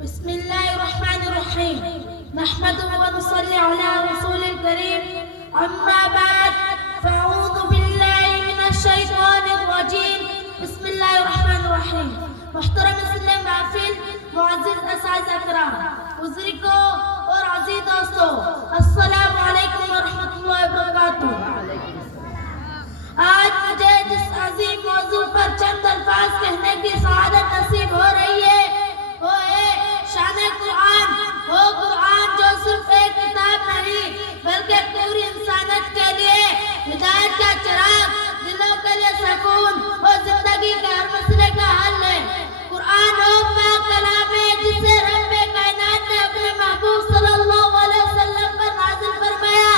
بسم الله الرحمن الرحيم نحمده ونصلي على رسول الكريم أما بعد فأعوذ بالله من الشيطان الرجيم بسم الله الرحمن الرحيم محترم اسلام محفل معزز اساتذہ کرام بزرگوں اور عزیز دوستوں السلام علیکم ورحمۃ اللہ وبرکاتہ۔ آج مجھے جس عظیم موضوع پر چند الفاظ کہنے کی سعادت نصیب ہو رہی ہے وہ ہے شان قرآن، وہ قرآن جو صرف ایک کتاب نہیں بلکہ پوری انسانیت کے لیے ہدایت کا چراغ، دلوں کے لیے سکون اور زندگی کے ہر مسئلے کا حل ہے۔ قرآن وہ پاک کلام ہے جسے رب کائنات نے اپنے محبوب صلی اللہ علیہ وسلم پر نازل فرمایا۔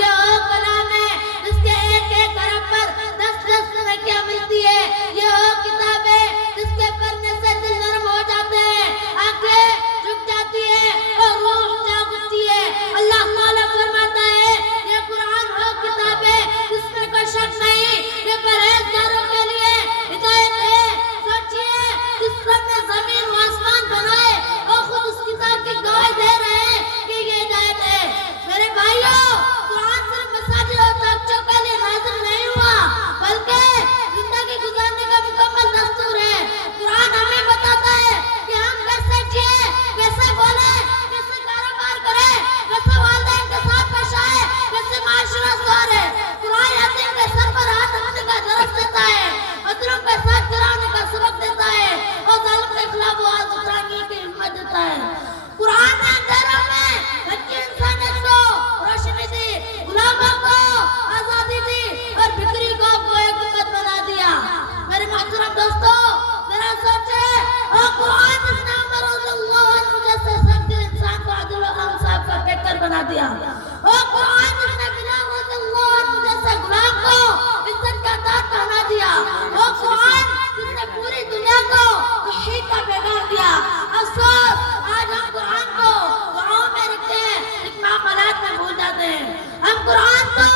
یہ وہ کلام ہے جس کے ایک ایک حرف پر 10 نیکیاں ملتی ہے۔ یہ وہ کتاب ہے جس کے پڑھنے سے دل نرم ہو جاتے ہیں، آنکھیں جھک جاتی ہے اور روح جاگ اٹھتی ہے۔ اللہ تعالیٰ فرماتا ہے یہ قرآن وہ کتاب ہے جس میں کوئی شک نہیں، یہ پرہیزگاروں کے لیے ہدایت ہے۔ سوچئے جس رب نے زمین و آسمان بنائے اور خود اس کتاب کی گواہی دے رہے ہیں کہ یہ ہدایت ہے۔ میرے بھائیوں، قرآن صرف مساجد اور تاکچوں کے لیے نازل نہیں ہوا بلکہ زندگی گزارنے کا مکمل دستور ہے۔ قرآن ہمیں بتاتا ہے کہ ہم کیسے جئیں، کیسے بولیں، کیسے کاروبار کریں، کیسے والدین کے ساتھ پیش آئیں، کیسے معاشرہ سواریں۔ قرآن یتیم کے سر پر ہاتھ رکھنے کا درس دیتا ہے، مظلوم کے ساتھ کرانے کا سبق دیتا ہے اور ظالم کے خلاف آواز اٹھانے کی ہمت دیتا ہے۔ قرآن نے اندھیروں میں بچی انسانیت کو روشنی دی، غلاموں کو آزادی دی اور بکری کو ایک امت بنا دیا۔ میرے محترم دوستو، ذرا سوچیں، اور قرآن جس نے عمر رضی اللہ عنہ جیسے سخت انسان کو عدل و انصاف کا پیکر بنا دیا، اور قرآن جس نے بلال رضی اللہ عنہ جیسے غلام کو عزت کا تاج پہنا دیا، اور قرآن جس نے پوری دنیا کو توحید کا پیغام دیا۔ افسوس آج ہم قرآن کو دعاؤں میں رکھتے ہیں لیکن معاملات میں بھول جاتے ہیں۔ ہم قرآن کو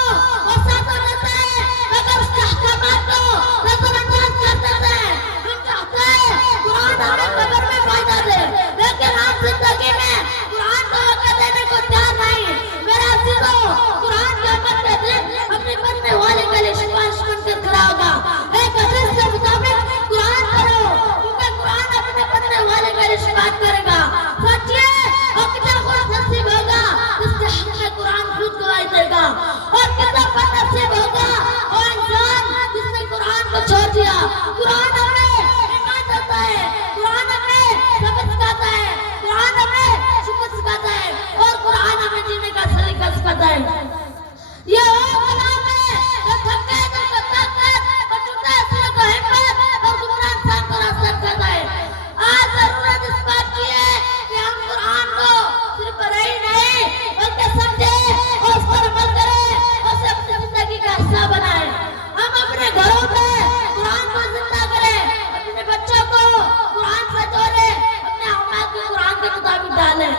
وسعت لیتے ہیں مگر اس کے احکامات کو نظر انداز کر دیتے ہیں۔ ہم چاہتے ہیں قرآن ہمیں قبر میں فائدہ دے لیکن ہم زندگی میں قرآن کو موقع دینے کو تیار نہیں۔ میرے عزیزوں، قرآن قیامت کے دن اپنے پڑھنے والے کے لیے سفارش بن کر کھڑا ہوگا۔ ایک حدیث کے مطابق قرآن پڑھو کیونکہ قرآن اپنے پڑھنے والے کے لیے شفاعت کرے گا۔ سوچئے اور کتنا خوش نصیب ہوگا جس کے حق میں قرآن خود گواہی دے گا، اور کتنا بد نصیب ہوگا وہ انسان جس نے قرآن کو چھوڑ دیا۔ قرآن ہمیں ایمان دیتا ہے، قرآن ہمیں صبر سکھاتا ہے، قرآن ہمیں شکر سکھاتا ہے اور قرآن ہمیں جینے کا سلیقہ سکھاتا ہے۔ یہ وہ کلام ہے جو تھکے دل کو طاقت اور ٹوٹے دل کو ہمت اور گمراہ انسان کو راستہ دکھاتا ہے۔ آج ضرورت اس بات کی ہے کہ ہم قرآن کو صرف پڑھیں ہی نہیں بلکہ سمجھیں اور اس پر عمل کریں اور اسے اپنی زندگی کا حصہ بنائیں۔ ہم اپنے گھروں میں قرآن کو زندہ کریں، اپنے بچوں کو قرآن سے جوڑیں، اپنے اعمال کو قرآن کے مطابق ڈالیں۔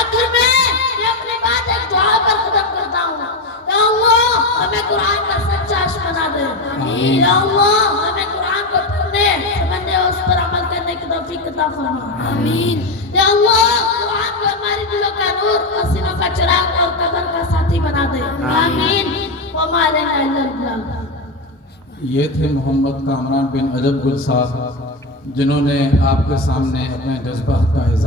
آخر میں میں اپنی بات ایک دعا پر ختم کرتا ہوں۔ یا اللہ ہمیں قرآن کا سچا عاشق بنا دے۔ یا اللہ ہمیں قرآن کو پڑھنے، سمجھنے اور اس پر عمل کرنے کی توفیق عطا فرما۔ آمین۔ یا اللہ قرآن کو ہماری دلوں کا نور اور سینوں کا چراغ اور قبر کا ساتھی بنا دے۔ آمین۔ وما علینا الا البلاغ۔ یہ تھے محمد کامران بن عجب گل صاحب جنہوں نے آپ کے سامنے اپنے جذبات کا اظہار